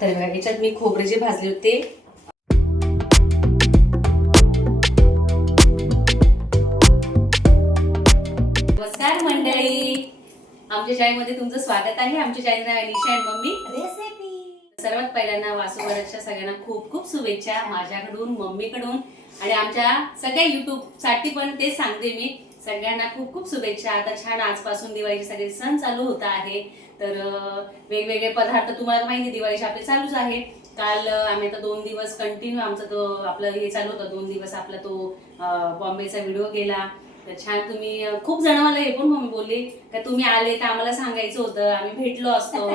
तर बघा याच्यात मी खोबरे जे भाजले होते नमस्कार मंडळी. आमच्या शाळेमध्ये तुमचं स्वागत आहे. आमच्या शाळेचं नाव आहे निशा अँड मम्मी. रेसिपी सर्वात पहिल्यांदा वासुवरच्या सगळ्यांना खूप खूप शुभेच्छा माझ्याकडून मम्मीकडून आणि आमच्या सगळ्या युट्यूबसाठी पण ते सांगते मी. सगळ्यांना खूप खूप शुभेच्छा. आता छान आजपासून दिवाळीचे सगळे सण चालू होत आहे. तर वेगवेगळे पदार्थ तुम्हाला माहिती दिवाळीचे आपले चालूच आहे काल आम्ही आता दोन दिवस कंटिन्यू आमचा तो आपलं हे चालू होतं. दोन दिवस आपला तो बॉम्बेचा व्हिडिओ गेला. तर छान तुम्ही खूप जण मला हे पण मम्मी बोलले का तुम्ही आले तर आम्हाला सांगायचं होतं. आम्ही भेटलो असतो.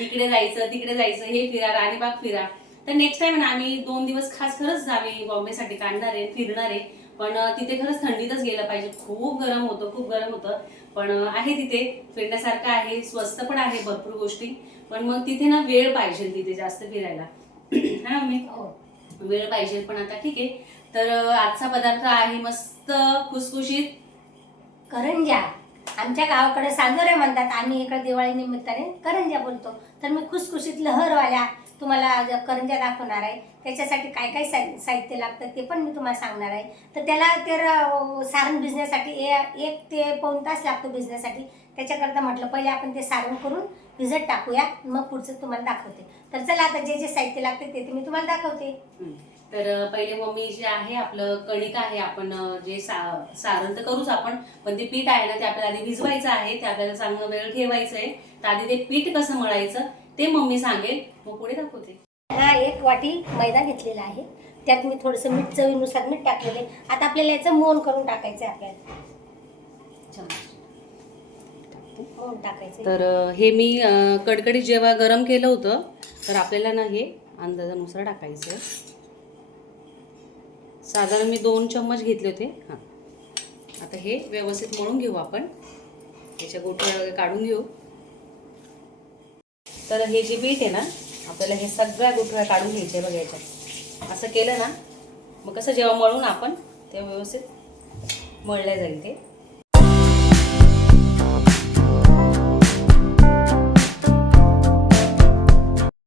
इकडे जायचं तिकडे जायचं हे फिरा राणीबाग फिरा. तर नेक्स्ट टाइम आम्ही दोन दिवस खास खरंच जावे. बॉम्बेसाठी काढणार आहे फिरणार आहे. पण तिथे खरंच थंडीतच गेलं पाहिजे. खूप गरम होतं खूप गरम होतं. पण आहे तिथे. फिरण्यासारखं आहे स्वस्त पण आहे भरपूर गोष्टी. पण मग तिथे ना वेळ पाहिजे तिथे जास्त फिरायला. हा मी हो. वेळ पाहिजे पण आता ठीक आहे. तर आजचा पदार्थ आहे मस्त खुसखुशीत. करंजा आमच्या गावाकडे सांजोरे म्हणतात. आम्ही इकडे दिवाळी निमित्ताने करंजा बोलतो. तर मी खुसखुशीत लहरवाल्या तुम्हाला करंजा दाखवणार आहे. त्याच्यासाठी काय काय साहि- साहित्य लागतं ते पण मी तुम्हाला सांगणार आहे. तर त्याला तर सारण भिजण्यासाठी ए- एक ते पाऊण तास लागतो भिजण्यासाठी. त्याच्याकरता म्हटलं पहिले आपण ते सारण करून भिजत टाकूया. मग पुढचं तुम्हाला दाखवते. तर चला आता जे जे साहित्य लागते ते ते मी तुम्हाला दाखवते. तर पहिले मम्मी जे आहे आपलं कणिक आहे आपण जे सा- सारण तर करूच आपण. पण ते पीठ आहे ना ते आपल्याला आधी भिजवायचं आहे. ते आपल्याला चांगलं वेळ ठेवायचं आहे तर आधी ते पीठ कसं मळायचं? ते मम्मी सांगेल. मग पुढे दाखवते. हा एक वाटी मैदा घेतलेला आहे. त्यात मी थोडंसं मीठ चवीनुसार मीठ टाकलेलं आहे. आता आपल्याला याचं मोहन करून टाकायचं आहे आपल्याला. मोहन टाकायचं तर हे मी कडकडीत जेव्हा गरम केलं होतं तर आपल्याला ना हे अंदाजानुसार टाकायचं आहे. साधारण मी दोन चम्मच घेतले होते. हां. आता हे व्यवस्थित मळून घेऊ आपण. त्याच्या गोट्या वगैरे काढून घेऊ. तर हे जे पीठ आहे ना आपल्याला हे सगळ्या गुठळ्या काढून घ्यायचे बघा याच्यात. असं केलं ना मग कसं जेव्हा मळून आपण तेव्हा व्यवस्थित मळल्या जाईल ते.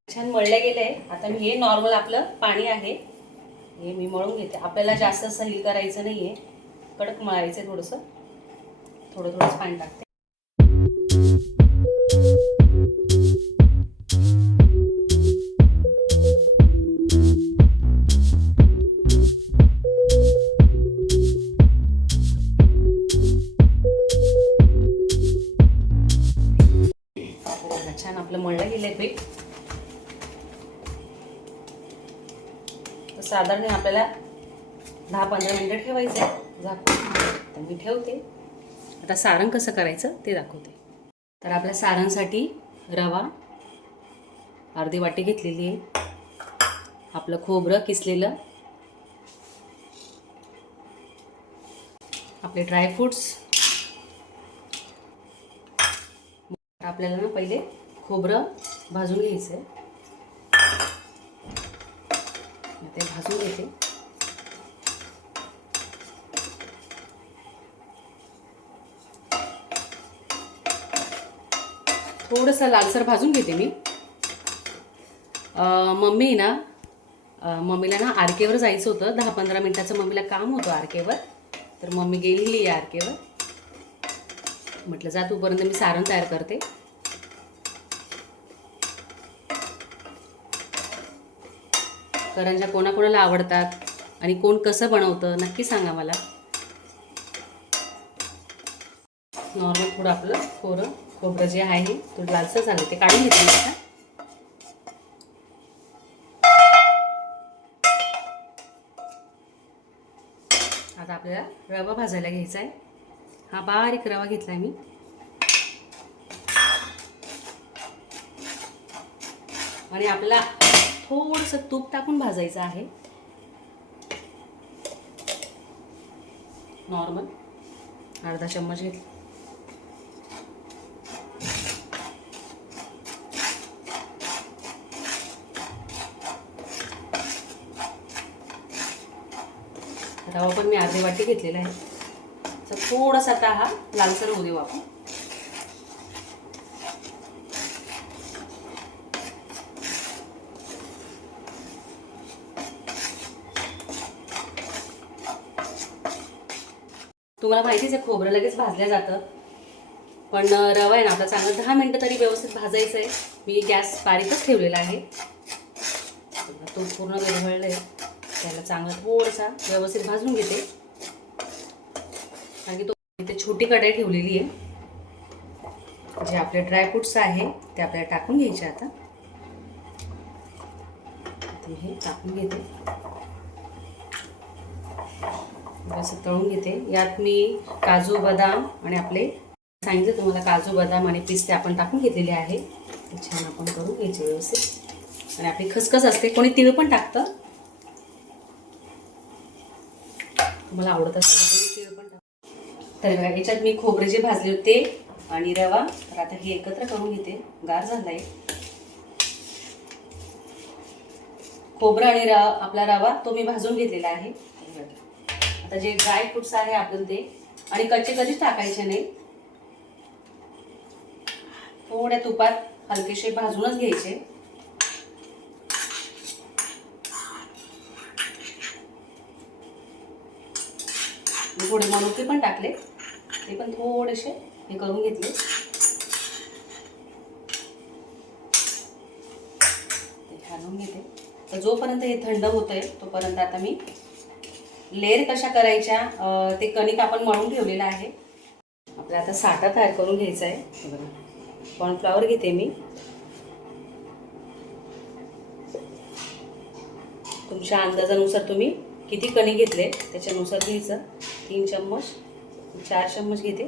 छान मळल्या गेले आता मी हे नॉर्मल आपलं पाणी आहे. हे मी मळून घेते. आपल्याला जास्त सहल करायचं नाही आहे कडक मळायचं आहे थोडंसं. थोडं थोडंच पाणी टाकते. दहा पंधरा मिनटं ठेवायचं आहे झाकून. तर मी ठेवते. आता सारण कसं करायचं ते दाखवते. तर आपल्या सारणसाठी रवा अर्धी वाटी घेतलेली आहे. आपलं खोबरं किसलेलं. आपले ड्रायफ्रूट्स आपल्याला ना पहिले खोबरं भाजून घ्यायचं आहे ते भाजून घेते. थोडंसं लालसर भाजून घेते मी. मम्मी ना मम्मीला ना आरकेवर जायचं होतं. दहा पंधरा मिनटाचं मम्मीला काम होतं आरकेवर. तर मम्मी गेलेली आहे आरकेवर. म्हटलं जा तोपर्यंत मी सारण तयार करते. करंजा कोणाकोणाला आवडतात आणि कोण कसं बनवतं नक्की सांगा मला. नॉर्मल थोडं आपलं खोरं खोबरं जे आहे तो लालसर झालं ते काढून घेतलं आता. आता आपल्याला रवा भाजायला घ्यायचा आहे. हा बारीक रवा घेतला आहे मी. आणि आपला थोडंसं तूप टाकून भाजायचं आहे. नॉर्मल अर्धा चम्मच घेतला. तवा पण मी अर्धे वाटी घेतलेला आहे. तर थोडासा आता हा लालसर होऊ देऊ आपण. तुम्हाला माहितीच आहे खोबरं लगेच भाजलं जातं. पण रवा आहे ना आता चांगलं दहा मिनटं तरी व्यवस्थित भाजायचं आहे. मी गॅस बारीकच ठेवलेला आहे. तो पूर्ण विरघळलं आहे त्याला चांगला थोडासा व्यवस्थित भाजून घेते. कारण की तो इथे छोटी कढाई ठेवलेली आहे. जे आपले ड्रायफ्रुट्स आहे ते आपल्याला टाकून घ्यायचे आता. हे टाकून घेते. असं तळून घेते. यात मी काजू बदाम आणि आपले सांगितलं तुम्हाला काजू बदाम आणि पिस्ते आपण टाकून घेतलेले आहे. छान आपण करून घ्यायचे व्यवस्थित. आणि आपली खसखस असते कोणी तिळ पण टाकतं. तुम्हाला आवडत असेल तर पण तर बघा याच्यात मी खोबरे जे भाजले होते आणि रवा तर आता हे एकत्र करून घेते. गार झालाय. खोबरं आणि रवा आपला रवा तो मी भाजून घेतलेला आहे. आता जे ड्राय फ्रुट्स आहे आपण ते आणि कच्चे कधीच टाकायचे नाही. थोड्या तुपात हलकेसे भाजूनच घ्यायचे. गोडे थोडे मनुके पण टाकले. ते पण थोडेसे हे करून घेतले. ते घालून घेते. तर जोपर्यंत हे थंड होत आहे तोपर्यंत आता मी लेअर कशा करायच्या ते कणिक आपण मळून ठेवलेलं आहे. आपल्या आता साठा तयार करून घ्यायचा आहे. बघा. कॉर्नफ्लॉवर घेते मी. तुमच्या अंदाजानुसार तुम्ही किती कणी घेतले त्याच्यानुसार घ्यायचं. तीन चम्मच चार चम्मच घेते.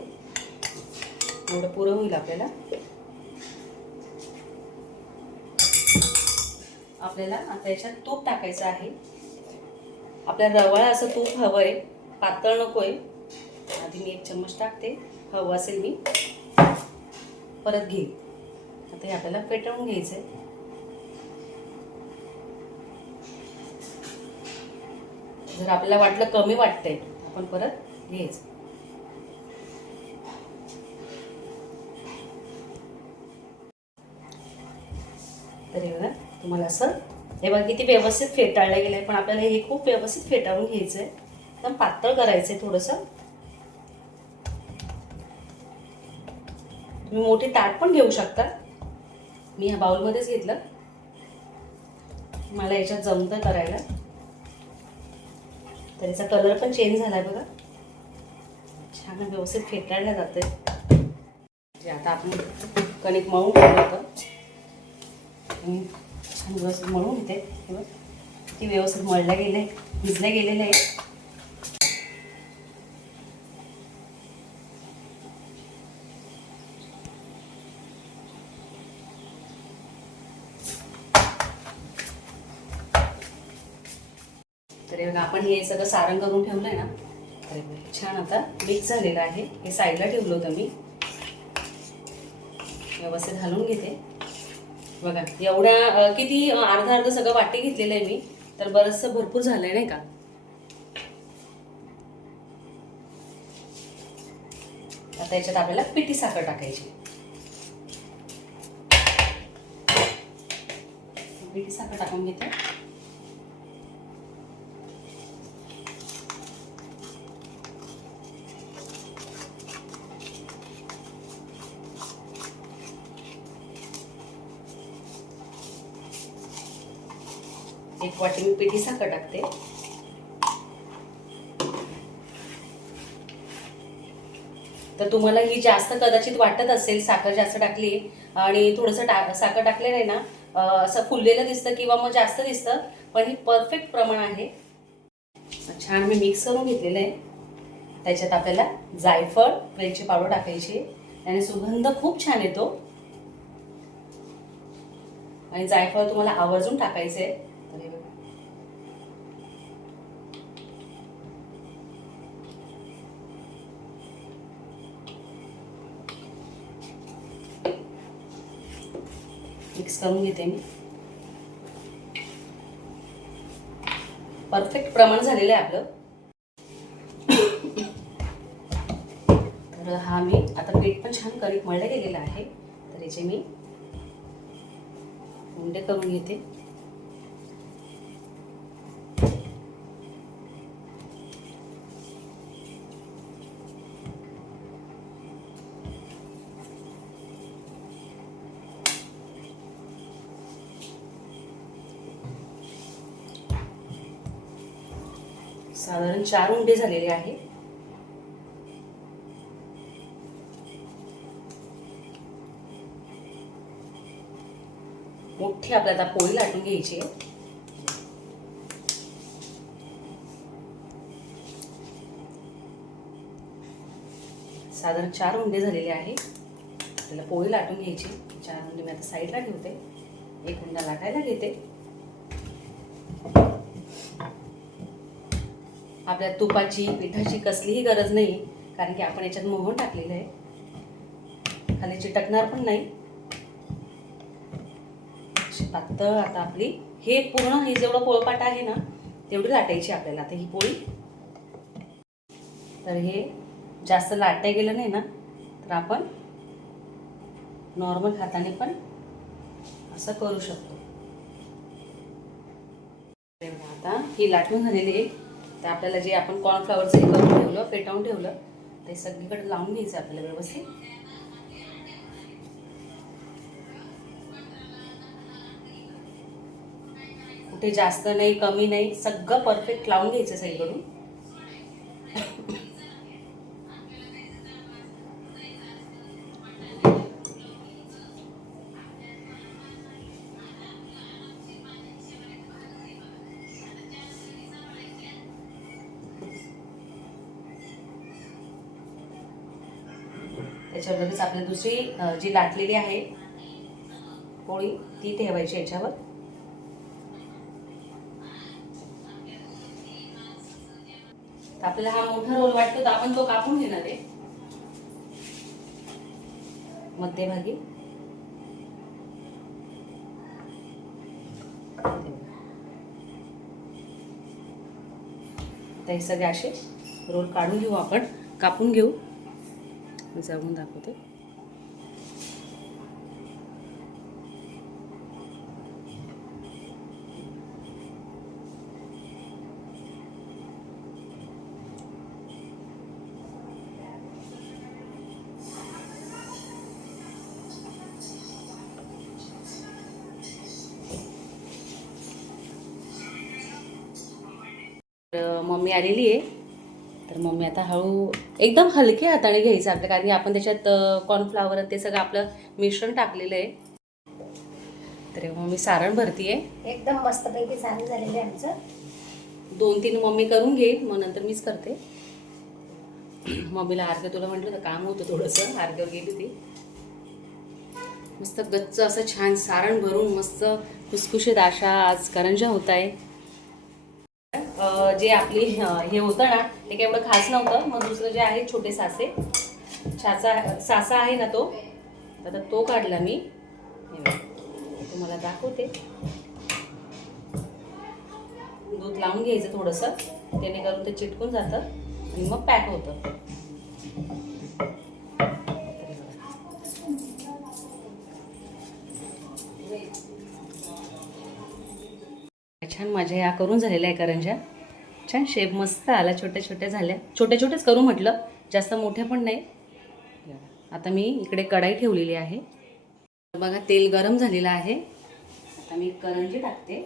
एवढं पुरं होईल आपल्याला. आपल्याला आता याच्यात तूप टाकायचं आहे. आपल्याला रवाळा असं तूप हवं आहे पातळ नको आहे आधी मी एक चम्मच टाकते हवं असेल मी. परत घेईन आता हे आपल्याला पेटवून घ्यायचं आहे जर आपल्याला वाटलं कमी वाटतंय आपण परत घ्यायचं. तरी हे बघा तुम्हाला असं हे बघा किती व्यवस्थित फेटाळलं गेलं पण आपल्याला हे खूप व्यवस्थित फेटाळून घ्यायचं आहे एकदम पातळ करायचं आहे थोडंसं. तुम्ही मोठी ताट पण घेऊ शकता. मी ह्या बाउलमध्येच घेतलं. मला याच्यात जमतं करायला. तर याचा कलर पण चेंज झाला आहे बघा. छान व्यवस्थित फेटाळलं जाते जे आता आपण कणिक मळून ठेवलं होतं. छान व्यवस्थित मळून घेते किती व्यवस्थित मळलं गेलं आहे भिजलं गेलेलं आहे तर हे बघा आपण हे सगळं सारण करून ठेवलंय ना? छान आता मिक्स झालेलं आहे. हे साईडला ठेवलं होतं मी. व्यवस्थित घालून घेते. बघा एवढ्या किती अर्धा अर्ध सगळं वाटे घेतलेलं आहे मी. तर बरंचसं भरपूर झालंय नाही का? आता याच्यात आपल्याला पिठी साखर टाकायची. पिठी साखर टाकून घेते. एक वाटी मी पिठी साखर टाकते. तर तुम्हाला ही जास्त कदाचित वाटत असेल साखर जास्त टाकली आणि थोडंसं टा साखर टाकले नाही ना असं फुललेलं दिसतं किंवा मग जास्त दिसतं पण हे परफेक्ट प्रमाण आहे. छान मी मिक्स करून घेतलेलं आहे. त्याच्यात आपल्याला जायफळ वेलची पावडर टाकायची आणि सुगंध खूप छान येतो. आणि जायफळ तुम्हाला आवर्जून टाकायचे आहे तर हे बघा. मिक्स करून घेते मी. परफेक्ट प्रमाण झालेलं आहे आपलं. तर हा मी आता पीठ पण छान कणिक मळलं गेलेलं आहे. तर याचे मी उंडे करून घेते. साधारण चार उंडे झालेले आहे मोठी आपल्याला आता पोळी लाटून घ्यायची आहे. साधारण चार उंडे झालेले आहे. त्याला पोळी लाटून घ्यायची चार उंडे मी आता साईडला ठेवते. एक उंडा लाटायला घेते. आपल्या तुपाची पिठाची कसलीही गरज नाही कारण की आपण याच्यात मोहन टाकलेलं आहे. खाली चिटकणार पण नाही. पातळ आता आपली हे पूर्ण हे जेवढं पोळपाट आहे ना तेवढी लाटायची आपल्याला. आता ही पोळी. तर हे जास्त लाटता गेलं नाही ना तर आपण नॉर्मल हाताने पण असं करू शकतो. आता ही लाटून झालेली आहे. तर आपल्याला जे आपण कॉर्नफ्लॉवरचं हे करून ठेवलं पेटवून ठेवलं ते सगळीकडे लावून घ्यायचं आपल्याला व्यवस्थित. कुठे जास्त नाही कमी नाही सगळं परफेक्ट लावून घ्यायचं सगळीकडून. याच्यावर लगेच आपल्या दुसरी जी लाटलेली आहे पोळी ती ठेवायची याच्यावर. तर आपल्याला हा मोठा रोल वाटतो तर आपण तो कापून घेणार आहे. मध्यभागी. आता हे सगळे असे रोल काढून घेऊ आपण कापून घेऊ. जाऊन दाखवते तर मम्मी आलेली आहे तर मम्मी आता हळू एकदम हलक्या हाताने घ्यायचं आपलं कारण की आपण त्याच्यात कॉर्नफ्लावर ते सगळं आपलं मिश्रण टाकलेलं आहे. तर हे मम्मी सारण भरतीये. एकदम मस्तपैकी चालू झालेलं आहे आमचं. दोन तीन मम्मी करून घेईल मग नंतर मीच करते. मम्मीला आर्ग तुला म्हटलं तर काम होतं थोडंसं आर्ग्यावर गेली होती. मस्त गच्च असं छान सारण भरून मस्त खुसखुशीत अशा आज करंजा होत आहे. जे आपली हे होतं ना ते काही एवढं खास नव्हतं. मग दुसरं जे आहे छोटे सासे. छाचा सासा आहे ना तो. आता तो काढला मी. तुम्हाला दाखवते. दूध लावून घ्यायचं थोडंसं. जेणेकरून ते चिटकून जातं आणि मग पॅक होतं. छान माझ्या ह्या करून झालेल्या आहे करंज्या. छान शेप मस्त आला छोट्या छोट्या झाल्या. छोट्या छोट्याच करू म्हटलं जास्त मोठ्या पण नाही. आता मी इकडे कढाई ठेवलेली आहे. बघा तेल गरम झालेलं आहे. आता मी करंजी टाकते.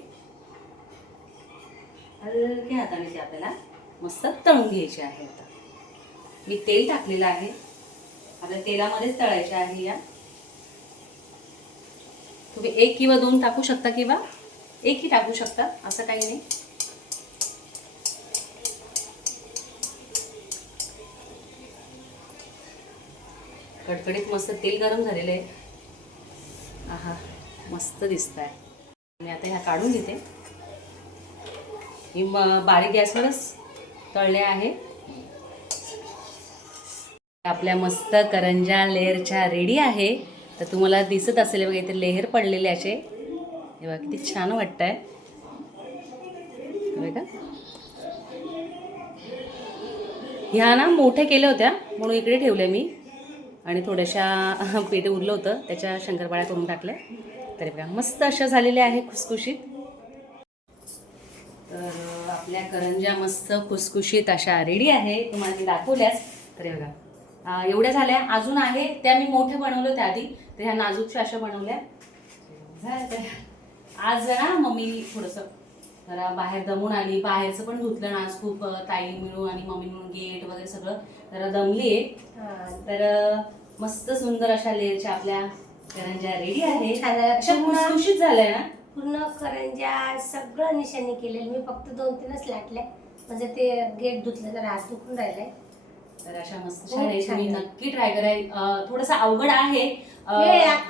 हलके हाताने ते आपल्याला मस्त तळून घ्यायची आहे आता. मी तेल टाकलेलं आहे. आपल्या तेलामध्येच तळायचे आहे या. तुम्ही एक किंवा दोन टाकू शकता किंवा एकही टाकू शकता असं काही नाही. कडकडीत मस्त तेल गरम झालेलं आहे. आहा मस्त दिसत आहे मी आता ह्या काढून घेते. ही म बारीक गॅसवरच तळले आहे. आपल्या मस्त करंजा लेअरच्या रेडी आहे. तर तुम्हाला दिसत असेल बघा इथे लेहर पडलेले असे. हे बघा किती छान वाटत आहे बघा. ह्या ना मोठ्या केल्या होत्या म्हणून इकडे ठेवल्या मी. आणि थोड्याशा पेटे उरलं होतं त्याच्या शंकरपाळ्या करून टाकल्या. तरी बघा मस्त अशा झालेल्या आहे खुसखुशीत. तर आपल्या करंजा मस्त खुसखुशीत अशा रेडी आहे तुम्हाला मी दाखवल्यास. तरी बघा एवढ्या झाल्या. अजून आहे त्या मी मोठ्या बनवलं होत्या आधी तर ह्या नाजूकच्या अशा बनवल्या. आज जरा मम्मी थोडंसं जरा बाहेर दमून आली. बाहेरचं पण धुतलं ना आज खूप ताई मिळून आणि मम्मी मिळून गेट वगैरे सगळं. जरा दमली. आहे. तर मस्त सुंदर अशा लेअरच्या आपल्या करंज्या रेडी आहे. अशा झाल्या ना? पूर्ण करंज्या सगळं निशाणी केलेलं. मी फक्त दोन तीनच लाटल्या. म्हणजे ते गेट धुतलं तर हात दुखून राहिलंय. तर अशा मस्त तुम्ही. नक्की ट्राय करा. थोडस अवघड आहे.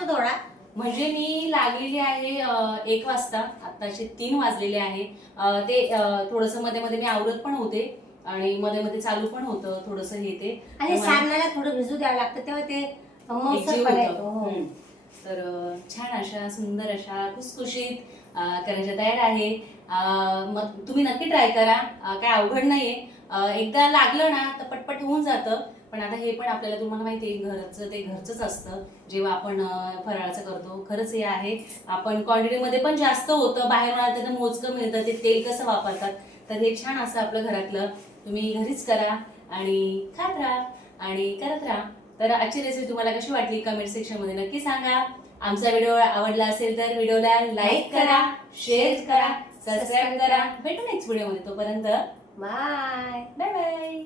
थोडा. म्हणजे मी लागलेली आहे एक वाजता. आत्ताचे तीन वाजलेले आहे. ते थोडसमध्ये मध्ये मी आवरत पण होते आणि मध्ये मध्ये चालू पण होतं थोडस हे ते. आणि सारणाला थोडं भिजू द्यावं लागतं तेव्हा ते पण. येतो हो. हम्म. तर अं, छान अशा सुंदर अशा खुसखुशीत अं, करंज्या तयार आहे. अं, मग तुम्ही नक्की ट्राय करा. अं, काय अवघड नाहीये. अं, एकदा लागलं ना तर पटपट होऊन जातं. पण आता हे पण आपल्याला तुम्हाला माहिती आहे घरचं ते घरचंच असतं. जेव्हा आपण फराळाचं करतो खरंच हे आहे. आपण क्वांटिटीमध्ये पण जास्त होतं बाहेरून आलं तर मोजकं मिळतं ते तेल कसं वापरतात? तर हे छान असं आपलं घरातलं. तुम्ही घरीच करा आणि खात राहा आणि करत राहा. तर आजची रेसिपी तुम्हाला कशी वाटली? कमेंट सेक्शनमध्ये नक्की सांगा. आमचा व्हिडिओ आवडला असेल तर व्हिडिओला लाईक करा शेअर करा सबस्क्राईब करा. भेटू नेक्स्ट व्हिडिओमध्ये. तोपर्यंत बाय बाय बाय